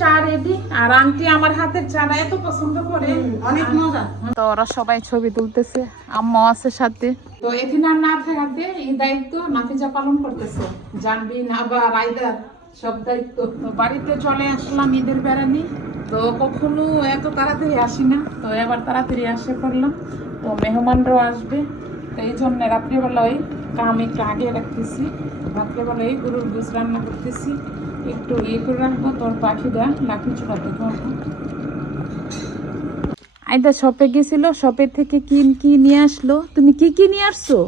চা রেডি। আর আন্টি আমার হাতের চাটা এত পছন্দ করে, অনেক মজা। তো ওরা সবাই ছবি তুলতেছে, আম্মা আছে সাথে। তো এখানে আর না থাকাতে এই দায়িত্ব নাফিজা পালন করতেছে, জানবি না বা রাইদার সব দায়িত্ব। তো বাড়িতে চলে আসলাম ঈদের বেড়ানি। তো কখনো এত তাড়াতাড়ি আসি না, তো এবার তাড়াতাড়ি আসে করলাম। তো মেহমানরাও আসবে, তো এই জন্য রাত্রিবেলা ওই কাম একটু আগে রাখতেছি। রাত্রিবেলা এই গরুর গোস রান্না করতেছি, একটু ইয়ে করে রাখবো। তোর পাখিটা লাঠি চড়াতে খাওয়াবো। আইদা শপে গেছিল, শপের থেকে কি কি নিয়ে আসলো? তুমি কি কি নিয়ে আসছো?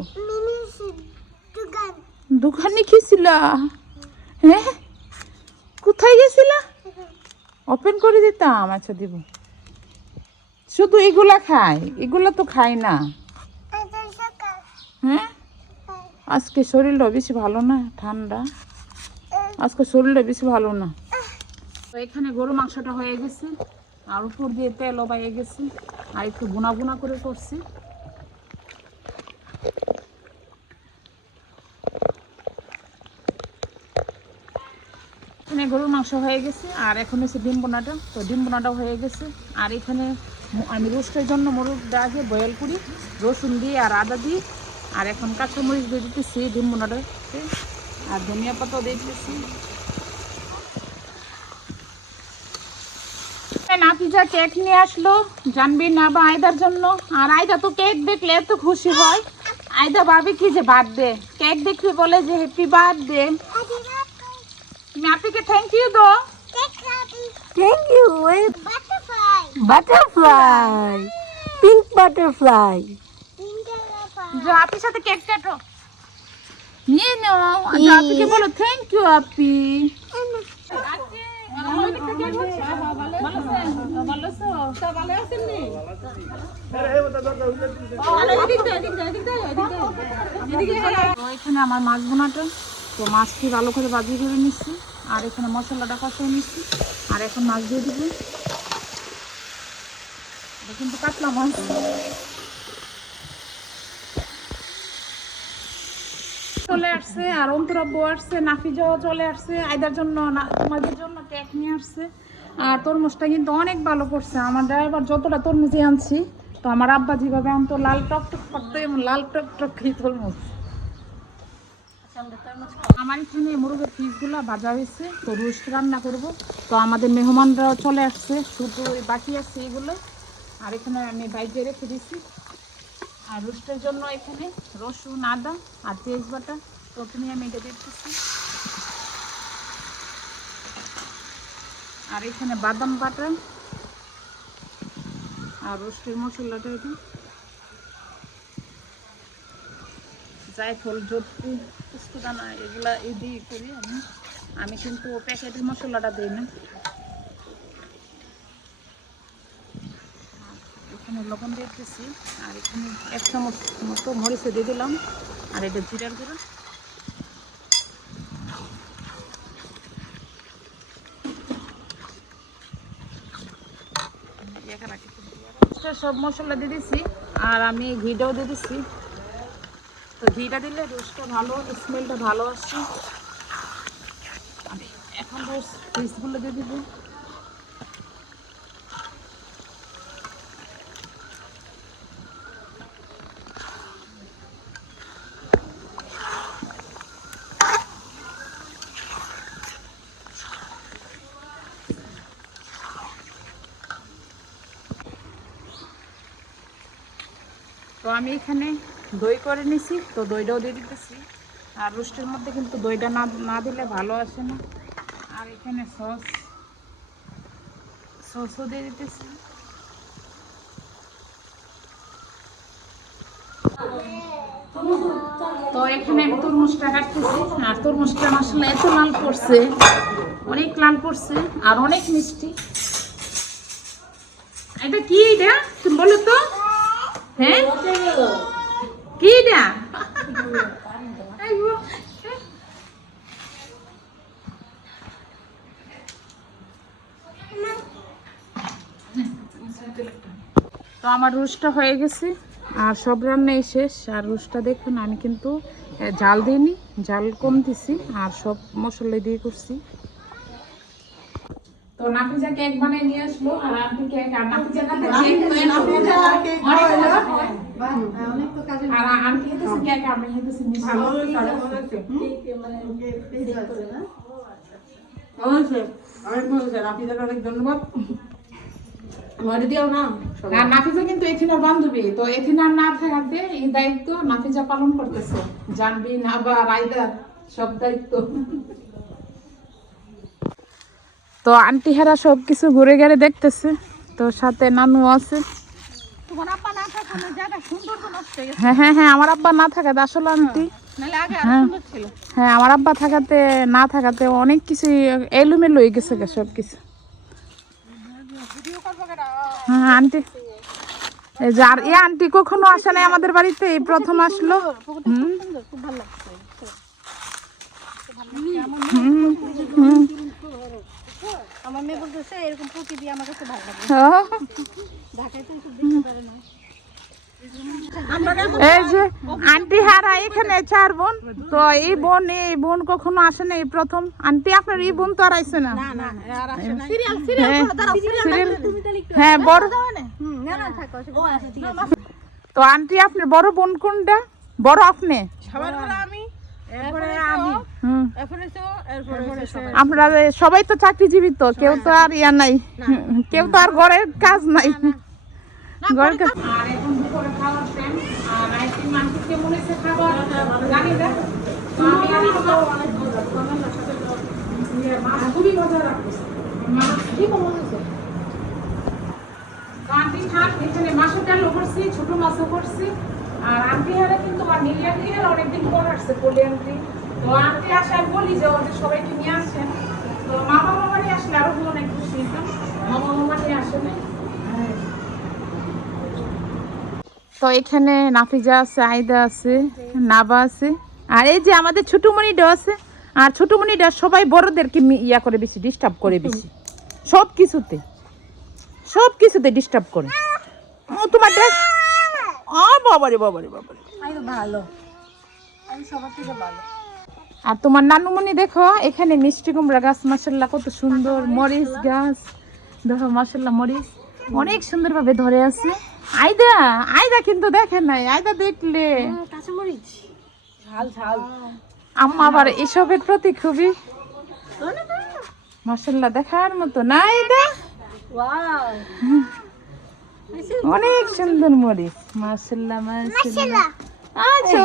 দোকানে গেছিলা? হ্যাঁ, কোথায় গেছিলা? ওপেন করে দিতাম। আচ্ছা দিব। শুধু এগুলা খায়, এগুলা তো খায় না। হ্যাঁ, আজকে শরীরটা বেশি ভালো না, ঠান্ডা। আজকে শরীরটা বেশি ভালো না। তো এখানে গরু মাংসটা হয়ে গেছে, আর উপর দিয়ে তেলও বাইয়ে গেছে, আর একটু বুনা বুনা করে করছি। এখানে গরুর মাংস হয়ে গেছে, আর এখন হচ্ছে ডিম বোনাটা। তো ডিম বোনাটাও হয়ে গেছে। আর এখানে আমি রোস্টের জন্য মুরগ আগে বয়েল করি রসুন দিয়ে আর আদা দিয়ে। আর এখন কাঁচামরিচ দিয়ে দিতেছি ডিম বোনাটাতে, আর ধনিয়া পাতাও দিয়ে দিতেছি। নাফিজা কেক নিয়ে আসলো, জানবি না বা আয়দার জন্য। আর আয়দা তো কেক দেখলে এত খুশি হয়। আয়দা ভাবি কি যে বার্থডে, কেক দেখলে বলে যে হ্যাপি বার্থডে। তুমি আপিকে থ্যাংক ইউ দো। Thank you. Butterfly. Pink butterfly. যে আপির সাথে কেক কাটো, নিয়ে নাও। আপিকে বলো থ্যাংক ইউ আপি। এখানে আমার মাছ বোনাটা, তো মাছটি ভালো করে ভাজি করে নিচ্ছি। আর এখানে মশলাটা কষিয়ে নিচ্ছি, আর এখন মাছ দিয়ে দিব। এটা কিন্তু কাতলা মাছ। চলে আসছে, আর অন্তরাব্বু আসছে, নাফিজাও চলে আসছে। আইদার জন্য তোমাদের জন্য কেক নিয়ে আসছে। আর তরমুজটা কিন্তু অনেক ভালো করছে। আমার ড্রাইভার যতটা তরমুজই আনছি, তো আমার আব্বা যেভাবে আনতো লাল টকটক করতো, এমন লাল টকটক তরমুজ। আমার এখানে মুরগের পিসগুলো ভাজা হয়েছে, তো রোস্ট রান্না করব। তো আমাদের মেহমানরাও চলে আসছে, শুধু বাকি আছে এগুলো। আর এখানে আমি বাইরে রেখে দিছি। আর রোস্টের জন্য এখানে রসুন আদা আর তেজপাতা প্রথমে আমি এটা দিতেছি। আর এখানে বাদাম বাটা আর রোস্টের মশলাটা, এটা জায়ফল জোট্টু পুষ্পদানা এগুলা এই দিয়ে করি আমি কিন্তু প্যাকেটের মশলাটা দিই না। এখানে লবণ দিয়ে দিতেছি, আর এখানে 1 চামচ মতো মরিচে দিয়ে দিলাম। আর এটা জিরার গুঁড়ো। সব মশলা দিয়ে দিচ্ছি, আর আমি ঘিটাও দিয়ে দিচ্ছি। তো ঘিটা দিলে রোস্টটা ভালো, স্মেলটা ভালো আসছে। আমি এখন রোস্ট পিসগুলো দিয়ে দিব। তো আমি এখানে দই করে নিছি, তো দইটাও দিয়ে দিতেছি। আর রোস্টের মধ্যে কিন্তু দইটা না দিলে ভালো আসে না। আর এখানে সসও দিয়ে দিতেছি। তো এখানে আমি তরমুজটা কাটতেছি। আর তরমুজটা আসলে এত লাল পড়ছে, অনেক লাল পড়ছে, আর অনেক মিষ্টি। এটা কি, এটা তুমি বলো তো? হ্যাঁ, কি এটা? তো আমার রোস্টটা হয়ে গেছে, আর সব রান্নাই শেষ। আর রোস্টটা দেখুন, আমি কিন্তু জাল দিইনি, জাল কম দিছি, আর সব মশলা দিয়ে করছি। তো নাফিজা কেক বানিয়ে নিয়ে আসলো আর আন্টি কেক আর নাফিজা কাছে আর আন্টি হেতেছে কেক আমি হেতেছি ধন্যবাদ। আর নাফিজা কিন্তু এথিনার বান্ধবী, তো এথিনার না থাকাতে এই দায়িত্ব নাফিজা পালন করতেছে। জানবি না বা রাইদার সব দায়িত্ব। তো আন্টি হেরা সবকিছু ঘুরে ঘুরে দেখতেছে, তো সাথে নানু আছে। হ্যাঁ হ্যাঁ হ্যাঁ, আমার আব্বা না থাকাতে আসলে আন্টি হ্যাঁ আমার আব্বা থাকাতে না থাকাতে অনেক কিছু এলোমেলো হয়ে গেছে সবকিছু। হ্যাঁ আন্টি এই যে আর এই আন্টি কখনো আসে নাই আমাদের বাড়িতে, এই প্রথম আসলো। আমার মেয়ে বলতেছে এরকম প্রকৃতি আমার কাছে ভালো লাগে। ঢাকায় তো এসব দেখতে পারে না। এই যে আন্টি হারা এখানে 4 বোন, তো এই বোন কখনো আসে না, এই প্রথম। আন্টি আপনার এই বোন তো আর আইছে না? হ্যাঁ বড়। তো আন্টি আপনার বড় বোন কোনটা? বড় আপনি? আপনারা সবাই তো চাকরিজীবী, তো কেউ তো আর ইয়া নাই, কেউ তো আর ঘরের কাজ নাই। ঘরের কাজ আর এখন দুপুরে খাওয়ার টাইম। আর আইসক্রিম আন্টি কেমন হয়েছে খাবার জানি না, তো আমি আর মাছ খুবই মজা রাখতেছে। মাছ কি কমন হয়েছে আন্টি থাক এখানে। মাছের ডালও করছি, ছোট মাছও করছি। আর আন্টি হারে কিন্তু অনেকদিন পর আসছে পলি আন্টি। তো আন্টি আসে আমি বলি যে ওদের সবাইকে নিয়ে আসেন। তো মামা মামারি আসলে আরো অনেক খুশি হতাম, মামা মামারি আসে নাই। তো এখানে নাফিজা আছে, আইদা আছে, নাবা আছে, আর এই যে আমাদের ছোটমণিটা আছে। আর ছোটমণিটা সবাই বড়দেরকে ইয়া করে বেশি ডিস্টার্ব করে, বেশি সব কিছুতে ডিস্টার্ব করে। ও তোমার ড্রেস বাবারে বাবারে বাবারে ভালো, আমি সবার থেকে ভালো। আর তোমার নানুমণি দেখো এখানে মিষ্টি কুমড়া গাছ, মাশাআল্লাহ কত সুন্দর। মরিচ গাছ দেখো, মাশাআল্লাহ মরিচ অনেক সুন্দর ভাবে ধরে আছে। আইদা কিন্তু দেখে নাই, আইদা দেখলে কাঁচামরিচ ঝাল ঝাল। আম্মা আবার এসবের প্রতি খুবই মাশাআল্লাহ দেখার মতো না। আইদা অনেক সুন্দর মরিচ, মাশাআল্লাহ মাশাআল্লাহ। আচ্ছা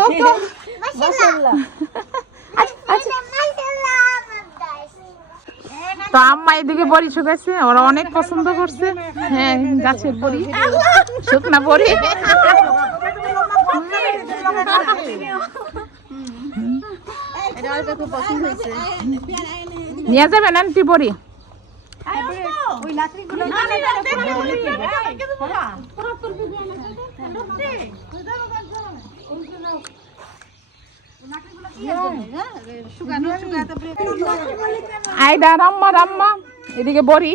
মাশাআল্লাহ। তো আম্মা এদিকে বড়ি শুকাইছে, ওরা অনেক পছন্দ করছে। হ্যাঁ গাছের বড়ি, শুকনা বড়ি। নিয়ে যাবেন আন্টি বড়ি? আইদা রাম্মা এদিকে বড়ি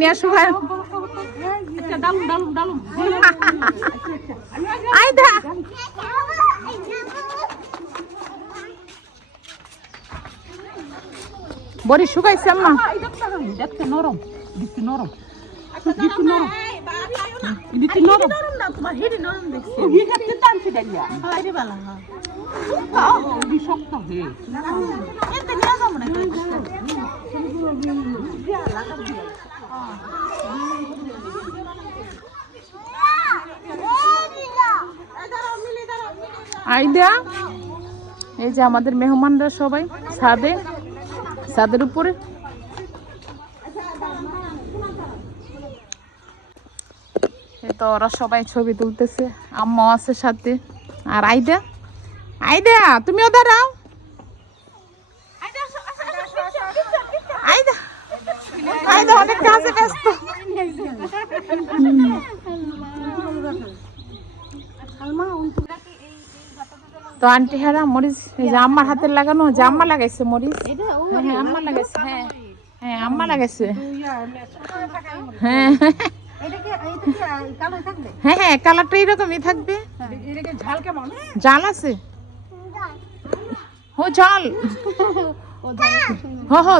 নিয়ে শুকায়। আইদা বড়ি শুকাইছে আম্মা, নরম নরম আইদা। এই যে আমাদের মেহমানরা সবাই ছাদের উপরে। তো ওরা সবাই ছবি তুলতেছে, আম্মা আছে সাথে। আর আইদা তুমিও দাঁড়াও। আইদা অনেক কাজে ব্যস্ত। তো আন্টি হারা মরিচ, এই যে আম্মার হাতের লাগানো, যে আম্মা লাগাইছে মরিচ। হ্যাঁ আম্মা লাগাইছে, হ্যাঁ আম্মা লাগাইছে। হ্যাঁ হ্যাঁ কালারটা এরকমই থাকবে। জাল আছে, ও জাল।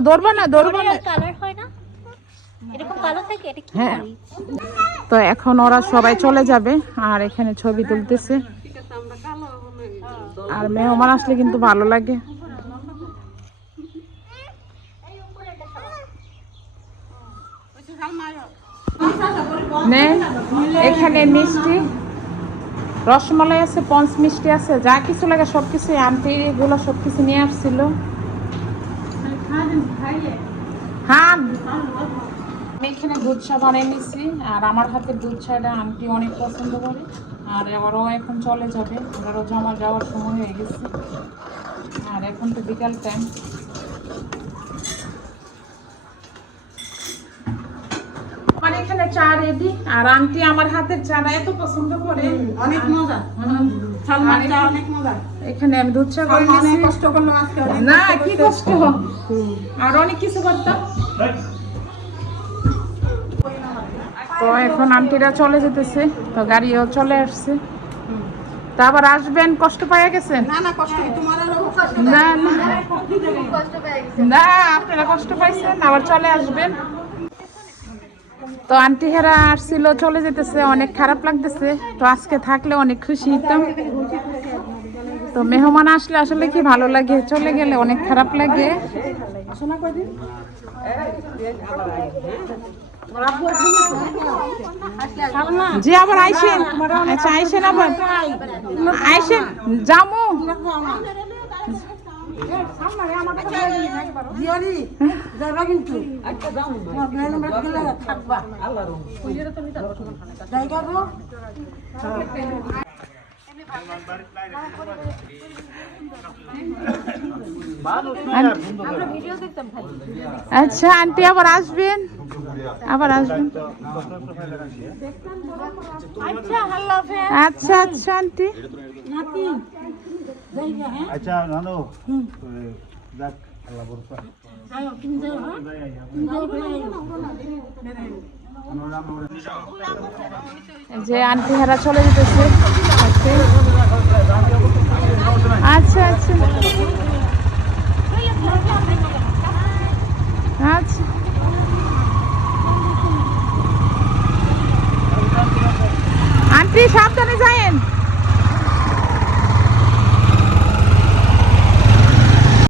ধরবা না। কালার হয় না, ভালো থাকে এটা কি হ্যাঁ। মরিচ? তো এখন ওরা সবাই চলে যাবে আর এখানে ছবি তুলতেছে। আর মেহমান আসলে কিন্তু ভালো লাগে। নে, এখানে মিষ্টি রসমালাই আছে, পঞ্চ মিষ্টি আছে, যা কিছু লাগে সবকিছু আন্টি এগুলো সবকিছু নিয়ে আসছিল। হ্যাঁ, আমি এখানে দুধ চা বানিয়ে নিছি আর আমার হাতের দুধ চাটা আন্টি অনেক পছন্দ করে। আর ওরাও এখন চলে যাবে, ওরাও জমা যাওয়ার সময় হয়ে গেছে। আর এখন তো বিকাল টাইম। আমার এখানে চা রেডি আর আন্টি আমার হাতের চাটা এত পছন্দ করে, অনেক মজা। সালমান চা অনেক মজা। এখানে আমি দুধ চা করে অনেক নিছি। কষ্ট করলো আজকে অনেক। না কি কষ্ট, আর অনেক কিছু করতাম। তো এখন আন্টিরা চলে যেতেছে, তো গাড়িও চলে আসছে। তো আবার আসবেন, কষ্ট পাইয়া গেছেন? না না কষ্ট কি তোমার আরো কষ্ট। না না না, আপনারা কষ্ট পাইছেন, আবার চলে আসবেন। তো আন্টি হেরা আসছিল, চলে যেতেছে, অনেক খারাপ লাগতেছে। তো আজকে থাকলে অনেক খুশি হইতাম। তো মেহমান আসলে আসলে কি ভালো লাগে, চলে গেলে অনেক খারাপ লাগে। জি আবার আইসেন, আচ্ছা আইসেন, আবার আইসেন, জামু। জিয়ারি যাবা কিন্তু নয়নবাদ গেলে থাকবা জায়গা গো। আচ্ছা আন্টি আবার আসবেন, আবার আসবেন। আচ্ছা আচ্ছা আন্টি। আচ্ছা নানো যাক আল্লাহ ভরসা যে আন্টি হারা চলে যেতেছে। আচ্ছা আচ্ছা আচ্ছা, আন্টি সাবধানে